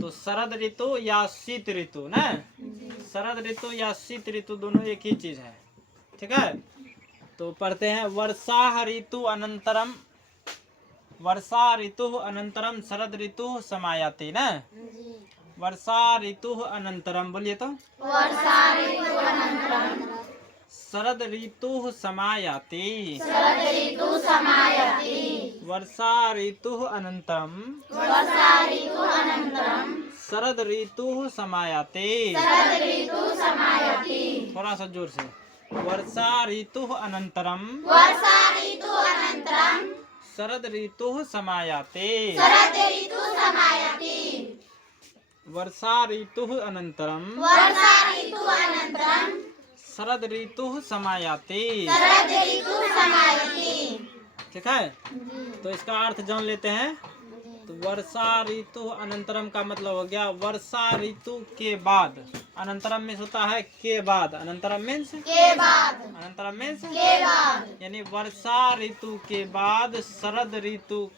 तो शरद ऋतु या शीत ऋतु ना, शरद ऋतु या शीत ऋतु दोनों एक ही चीज है। ठीक है, तो पढ़ते हैं वर्षा ऋतु अनंतरम, वर्षा ऋतु अनंतरम शरद ऋतु समायाति ना, वर्षा ऋतु अनंतरम बोलिए तो, वर्षा ऋतु अनंतरम शरद ऋतु समायाति, शरद ऋतु समायाति, वर्षा ऋतु अनंतरम, वर्षा ऋतु अनंतरम शरद ऋतु समायाति। शरद ऋतु समायाति, थोड़ा सा जोर से, वर्षा ऋतु अनंतरम, वर्षा ऋतु अनंतरम शरद ऋतु समायाति, शरद ऋतु समायाति, वर्षा ऋतु अनंतरम, वर्षा ऋतु अनंतरम शरद ऋतु समायाति। शरद ऋतु समायाति। ठीक है, तो इसका अर्थ जान लेते हैं। तो वर्षा ऋतु अनंतरम का मतलब हो गया वर्षा ऋतु के बाद। अनंतरम मीन्स होता है के बाद, अनंतरम मीन्स के बाद, अनंतरम मीन्स के बाद, यानी वर्षा ऋतु के बाद शरद ऋतु,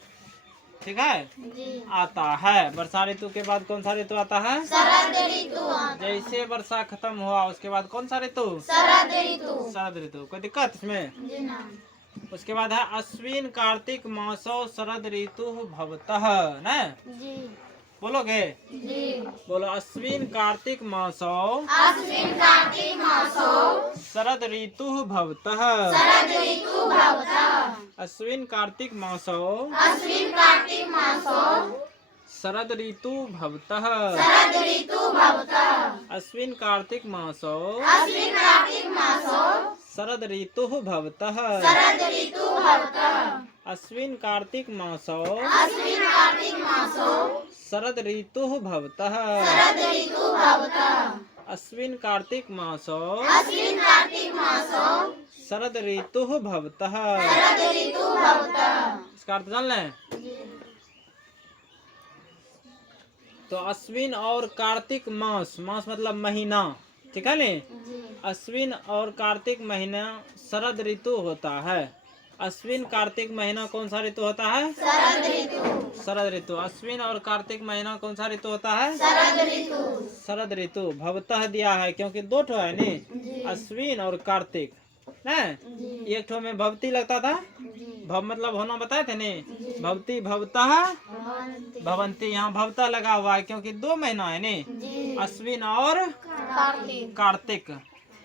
ठीक है, जी, आता है। वर्षा ऋतु के बाद कौन सा ऋतु आता है? शरद ऋतु, जैसे वर्षा खत्म हुआ उसके बाद कौन सा ऋतु? शरद ऋतु, शरद ऋतु। कोई दिक्कत इसमें? जी ना, उसके बाद है अश्विन कार्तिक मासो शरद ऋतु भवतः ना, जी, बोलोगे? जी, बोलो अश्विन कार्तिक मासो अश्विन कार्तिक मासो शरद ऋतु भवतः, शरद ऋतु भवतः, अश्विन कार्तिक मासो अश्विन कार्तिक मासो शरद ऋतु भवतः, शरद ऋतु भवतः, अश्विन कार्तिक मासो अश्विन कार्तिक मासो शरद ऋतु भवतः, शरद ऋतु भवतः, अश्विन कार्तिक मासो अश्विन कार्तिक मासो शरद ऋतु भवतः, शरद ऋतु भवतः, अश्विन कार्तिक मासो अश्विन कार्तिक मासो शरद ऋतु भवतः। शरद ऋतु भवतः। इसका अर्थ जान लें। तो अश्विन और कार्तिक मास, मास मतलब महीना, ठीक है ने, अश्विन और कार्तिक महीना शरद ऋतु होता है। अश्विन कार्तिक महीना कौन सा ऋतु होता है? शरद ऋतु, शरद ऋतु। अश्विन और कार्तिक महीना कौन सा ऋतु होता है? शरद ऋतु, शरद ऋतु। भवतः दिया है क्योंकि दो ठो है ने, अश्विन और कार्तिक ना। एक ठो में भवती लगता था, भव मतलब होना बताए थे ने, भवती भवतः भवंती, यहाँ भवता लगा हुआ है क्योंकि दो महीना है ने, अश्विन और कार्तिक, कार्तिक।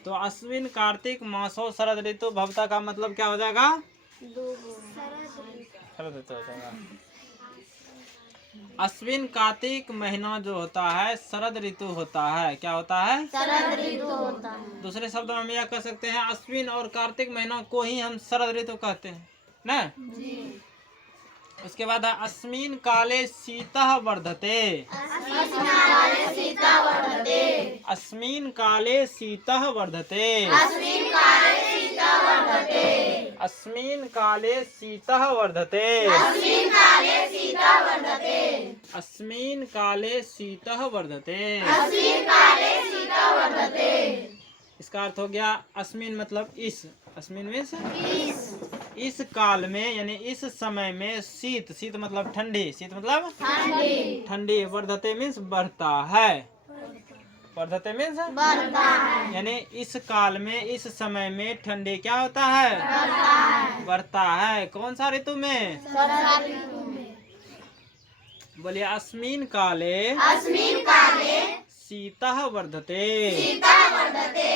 तो अश्विन कार्तिक मासो शरद ऋतु भवता का मतलब क्या हो जाएगा? शरद ऋतु हो जाएगा। अश्विन कार्तिक महीना जो होता है शरद ऋतु होता है। क्या होता है? शरद ऋतु होता है। दूसरे शब्दों में हम यह कह सकते हैं अश्विन और कार्तिक महीना को ही हम शरद ऋतु कहते हैं ना। उसके बाद है अस्मिन काले शीतः वर्धते, सीता वर्धते, अस्मिन काले शीतः वर्धते, अश्विन काले सीता वर्धते, अस्मिन काले शीतः वर्धते, अश्विन काले सीता वर्धते, अस्मिन काले शीतः वर्धते। अश्विन काले सीता वर्धते। इसका अर्थ हो गया अस्मिन मतलब इस, अस्मिन मीन्स इस काल में यानी इस समय में, शीत, शीत मतलब ठंडी, शीत मतलब ठंडी, ठंडी, वर्धते मीन्स बढ़ता है, वर्धते मीन्स बढ़ता है, यानी इस काल में इस समय में ठंडी क्या होता है? बढ़ता है, बढ़ता है। कौन सा ऋतु में? शरद ऋतु में। बोलिए अस्मिन काले अस्मिन काले शीतः वर्धते, सीता वर्धते,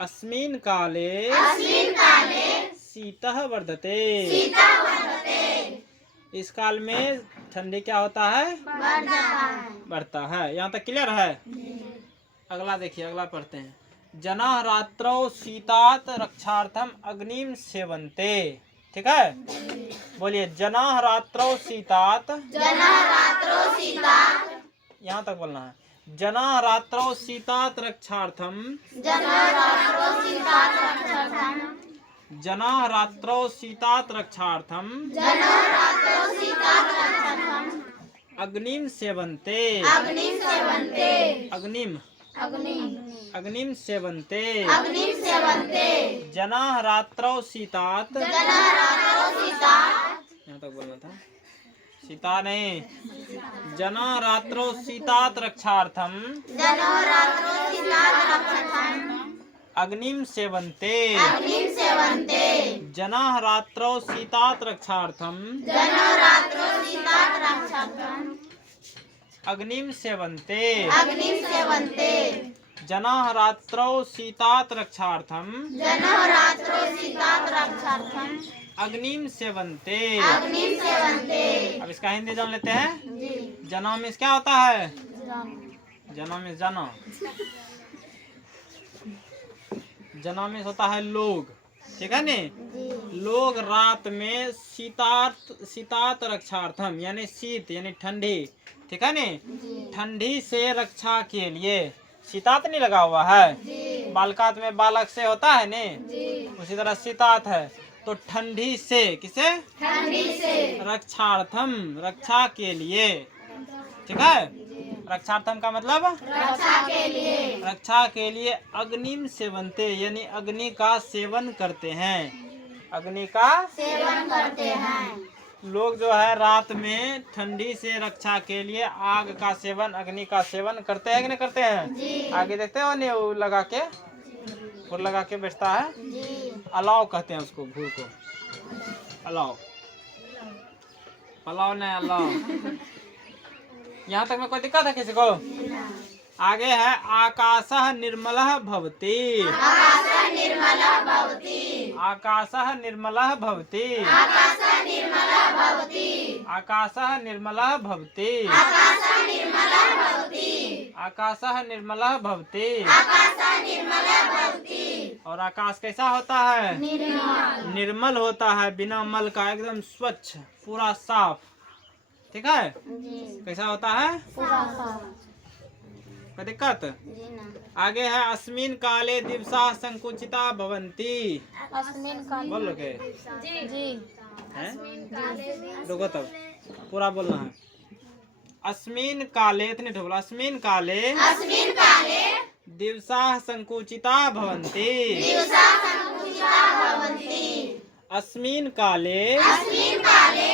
अस्मिन काले अश्विन काले शीतः वर्धते। सीता वर्धते। इस काल में ठंडी क्या होता है? बढ़ जाता है। बढ़ता है। यहाँ तक क्लियर है? अगला देखिए, अगला पढ़ते हैं। जना रात्रौ शीतात रक्षार्थम अग्निम सेवन्ते। ठीक है, बोलिए जना रात्रौ शीतात, जना रात्रो सीता, यहाँ तक बोलना है। जना रात्रौ शीतात रक्षार्थम, जना रात्रो सीता रक्षार्थम, जना रात्रौ शीतात रक्षार्थम जना रात्रो सीता रक्षार्थम, अग्निम सेवन्ते, अग्निम सेवन्ते, अग्निम अग्निम, अग्निम सेवन्ते, अग्निम सेवन्ते, जना रात्रौ शीतात, जना रात्रो सीता, यहाँ तक बोलना था। सीता नहीं, जना रात्रो सीतात रक्षार्थम जनो रात्रो सीतात रक्षार्थम अग्निम सेवन्ते अग्निं सेवन्ते जना रात्रो सीतात रक्षार्थम जनो रात्रो सीतात रक्षार्थम अग्निम सेवन्ते अग्निं सेवन्ते जना रात्रो सीतात रक्षार्थम जनो रात्रो सीतात रक्षार्थम अग्निम सेवन्ते। अग्निं सेवन्ते। अब इसका हिंदी जान लेते हैं। जी जना मीन्स क्या होता है? जना मीन्स जना, जना मीन्स होता है लोग, ठीक है ने? जी लोग रात में सीतात रक्षार्थम यानी शीत यानी ठंडी, ठीक है ने? जी ठंडी से रक्षा के लिए सीतात नहीं लगा हुआ है, जी बालकात में बालक से होता है ने, जी उसी तरह सीतात है। तो ठंडी से किसे? ठंडी से रक्षार्थम रक्षा के लिए, ठीक है? रक्षार्थम का मतलब रक्षा के लिए रक्षा के लिए अग्निम सेवन्ते यानी अग्नि का सेवन करते हैं, अग्नि का सेवन करते हैं। लोग जो है रात में ठंडी से रक्षा के लिए आग का सेवन अग्नि का सेवन करते हैं कि नहीं करते हैं? जी आगे देखते हो नहीं, वो लगा के फूल लगा के बेचता है, जी अलाव कहते हैं उसको, भूल को अलाव, अलाव नहीं अलाव। यहाँ तक में कोई दिक्कत है किसी को? आगे है आकाशः निर्मलः भवति, आकाशः निर्मलः भवति आकाशः निर्मलः भवति, आकाशः निर्मलः भवति आकाशः निर्मलः भवति, आकाशः निर्मलः भवति आकाशः निर्मलः भवति। आकाशः निर्मलः भवति। और आकाश कैसा होता है? निर्मल निर्मल होता है, बिना मल का, एकदम स्वच्छ, पूरा साफ, ठीक है? जी कैसा होता है? पूरा साफ कोई दिक्कत? जी ना। आगे है अस्मिन काले दिवसा संकुचिता भवन्ति, अस्मिन काले बोल लो के जी जी हैं? रुको तब पूरा बोलना है। अस्मिन काले, इतने ठोक, अस्मिन काले अस्मिन काले दिवसा संकुचिता भवन्ति, दिवसा संकुचिता भवन्ति अस्मिन काले अस्मिन काले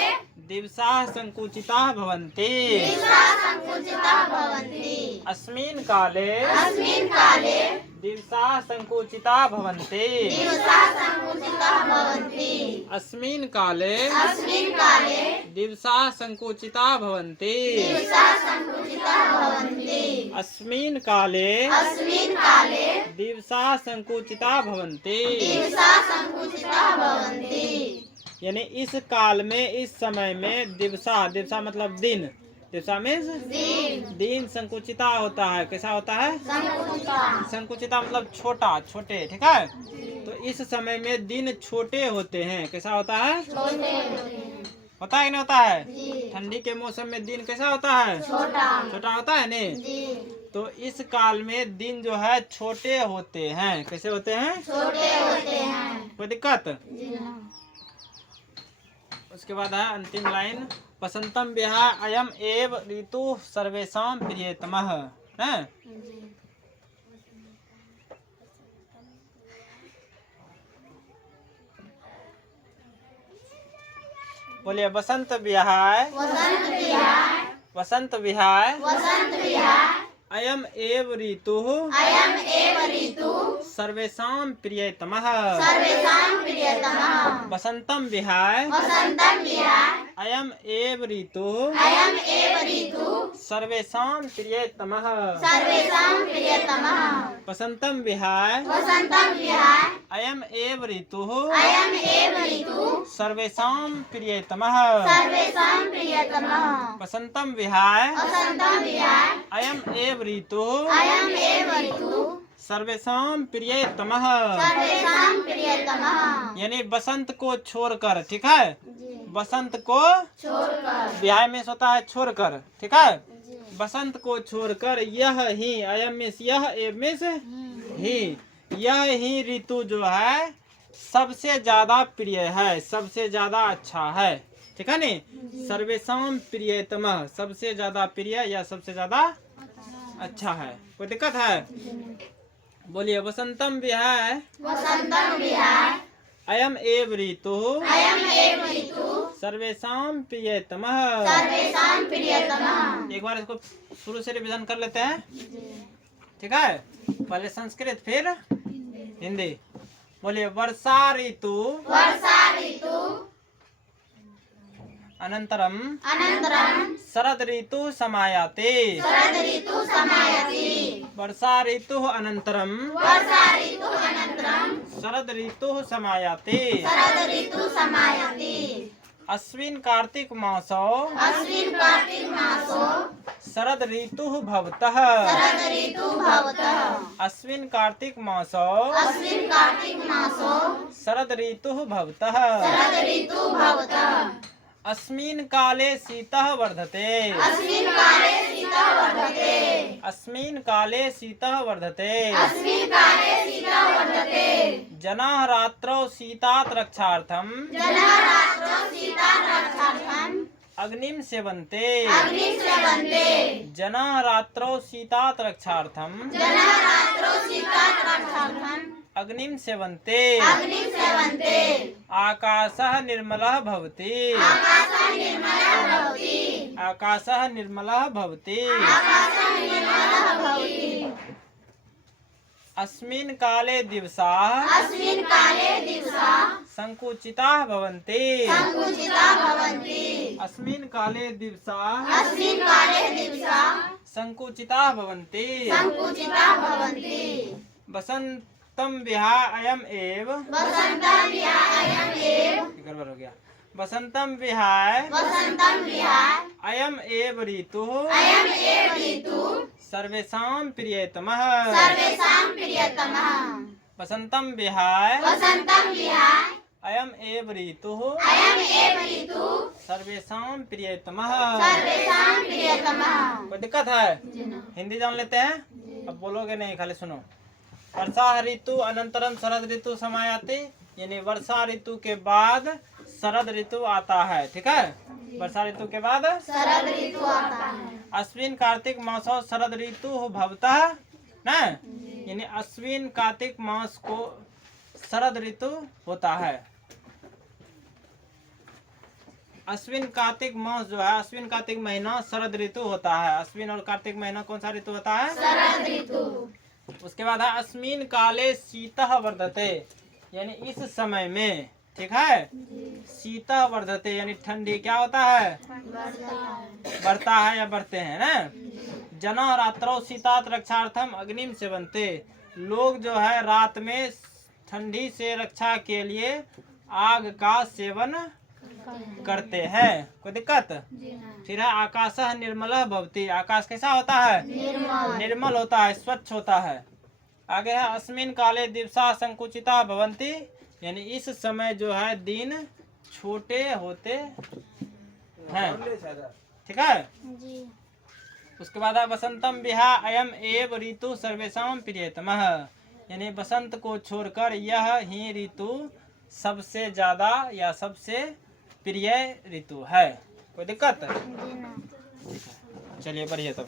दिवसा संकुचिता भवन्ति, दिवसा संकुचिता भवन्ति अस्मिन काले अस्मिन काले दिवसा संकुचिता भवन्ति, दिवसा संकुचिता भवन्ति अस्मिन काले अस्मिन काले दिवसा संकुचिता भवन्ति, दिवसा संकुचिता भवन्ति अस्मिन काले अस्मिन काले दिवसा संकुचिता भवन्ति। दिवसा संकुचिता भवन्ति यानी इस काल में, इस समय में दिवसा, दिवसा मतलब दिन, दिवसा मीन्स दिन दिन संकुचिता होता है। कैसा होता है? संकुचिता संकुचिता मतलब छोटा, छोटे, ठीक है? तो इस समय में दिन छोटे होते हैं। कैसा होता है? छोटे होता है कि नहीं होता है? जी ठंडी के मौसम में दिन कैसा होता है? छोटा छोटा होता है नहीं? जी तो इस काल में दिन जो है छोटे होते हैं। कैसे होते हैं? छोटे होते हैं कोई दिक्कत? जी ना। उसके बाद है अंतिम लाइन, वसंतम विहाय अयम एव ऋतु सर्वेषां प्रियतमः, है? बोलिए वसंत विहाय, वसंत विहाय वसंत विहाय वसंत विहाय अयम एव ऋतु अयम एव ऋतु सर्वेषां प्रियतमः, सर्वेषां प्रियतमः वसंतम विहाय वसंतं विहाय अयम एव ऋतु अयम एव ऋतु सर्वेषां प्रियतमः, सर्वेषां प्रियतमः वसंतम विहाय वसंतं विहाय अयम एव ऋतु अयम एव ऋतु सर्वेषां प्रियतमः, सर्वेषां प्रियतमः वसंतम विहाय वसंतं विहाय अयम एव ऋतु अयम एव ऋतु सर्वेषां प्रियतमः। सर्वेषां प्रियतमः यानी बसंत को छोड़कर, ठीक है? बसंत को छोड़कर विहाय में होता है छोड़कर, ठीक है? जी बसंत को छोड़कर यह ही, अयम में यह, एव में से ही, यह ही ऋतु जो है सबसे ज्यादा प्रिय है, सबसे ज्यादा अच्छा है, ठीक है नी? सर्वेषां प्रियतमः, सबसे ज्यादा प्रिय या सबसे ज्यादा अच्छा है। कोई दिक्कत है? बोलिए वसंतम विहाय वसंतं विहाय अयम एव ऋतु अयम एव ऋतु सर्वेषां प्रियतमः। सर्वेषां प्रियतमः। एक बार इसको शुरू से रिवीजन कर लेते हैं, ठीक है। पहले संस्कृत फिर हिंदी। बोलिए वर्षा ऋतु वर्षा ऋतु अनंतरम अनन्तरं शरद ऋतु समायाते। शरद ऋतु समायाति। वर्षा ऋतु अनंतरम वर्षा ऋतु अनन्तरं शरद ऋतु समायाते। शरद ऋतु समायाति। अश्विन कार्तिक मासौ अश्विन कार्तिक मासो शरद ऋतु भवतः। शरद ऋतु भवतः। अश्विन कार्तिक मासौ अश्विन कार्तिक मासो शरद ऋतु भवतः। शरद ऋतु भवतः। अस्मिन् काले शीतः वर्धते। अस्मिन् काले शीतः वर्धते। अस्मिन् काले शीतः वर्धते। अस्मिन् काले शीतः वर्धते। जनाः रात्रौ शीतात् रक्षार्थं जनाः रात्रौ शीतात् रक्षार्थम् अग्निं सेवन्ते। अग्निं सेवन्ते। जनाः रात्रौ शीतात् रक्षार्थं जनाः रात्रौ शीतात् रक्षार्थम् अग्निं सेवन्ते। अग्निं सेवन्ते। आकाशः निर्मलः भवति। आकाशः निर्मलः भवति। आकाशः निर्मलः भवति। आकाशः निर्मलः भवति। अस्मिन् काले दिवसाः अस्मिन् काले दिवसाः संकुचिताः भवन्ति। संकुचिताः भवन्ति। अस्मिन् काले दिवसाः अस्मिन् काले दिवसाः संकुचिताः भवन्ति। संकुचिताः भवन्ति। वसन्तं विहाय अयम् एव वसन्तं विहाय अयम् एव गड़बड़ हो गया। वसन्तं विहाय वसन्तं विहाय अयम् एव ऋतुः अयम् एव ऋतुः सर्वेषां प्रियतमः। सर्वेषां प्रियतमः। वसन्तं विहाय वसन्तं विहाय अयम् एव ऋतुः अयम् एव ऋतुः सर्वेषां प्रियतमः। सर्वेषां प्रियतमः। कोई दिक्कत है? हिंदी जान लेते हैं, अब बोलोगे नहीं, खाली सुनो। वर्षा ऋतु अनंतरम शरद ऋतु समायाति, यानी वर्षा ऋतु के बाद शरद ऋतु आता है, ठीक है। वर्षा ऋतु के बाद शरद ऋतु आता है। अश्विन कार्तिक मासो शरद ऋतु भवतः ना, यानी अश्विन कार्तिक मास को शरद ऋतु होता है। अश्विन कार्तिक मास जो है, अश्विन कार्तिक महीना शरद ऋतु होता है। अश्विन और कार्तिक महीना कौन सा ऋतु होता है? शरद ऋतु। उसके बाद है अस्मिन काले शीतः वर्धते, यानी इस समय में, ठीक है। शीतः वर्धते यानी ठंडी क्या होता है? बढ़ता है या बढ़ते हैं ना। जना रात्रौ शीतात रक्षार्थम अग्निम सेवन्ते, लोग जो है रात में ठंडी से रक्षा के लिए आग का सेवन करते हैं। कोई दिक्कत? फिर है आकाशः निर्मलः भवति, आकाश कैसा होता है? निर्मल होता है, स्वच्छ होता है। आगे है अस्मिन काले दिवसा संकुचिता भवन्ति, यानी इस समय जो है दिन छोटे होते हैं, ठीक है। उसके बाद है वसंतम विहा अयम एव ऋतु सर्वेषां प्रियतमः, यानी बसंत को छोड़कर यह ही ऋतु सबसे ज्यादा या सबसे प्रिय ऋतु है। कोई दिक्कत? चलिए बढ़िए तब।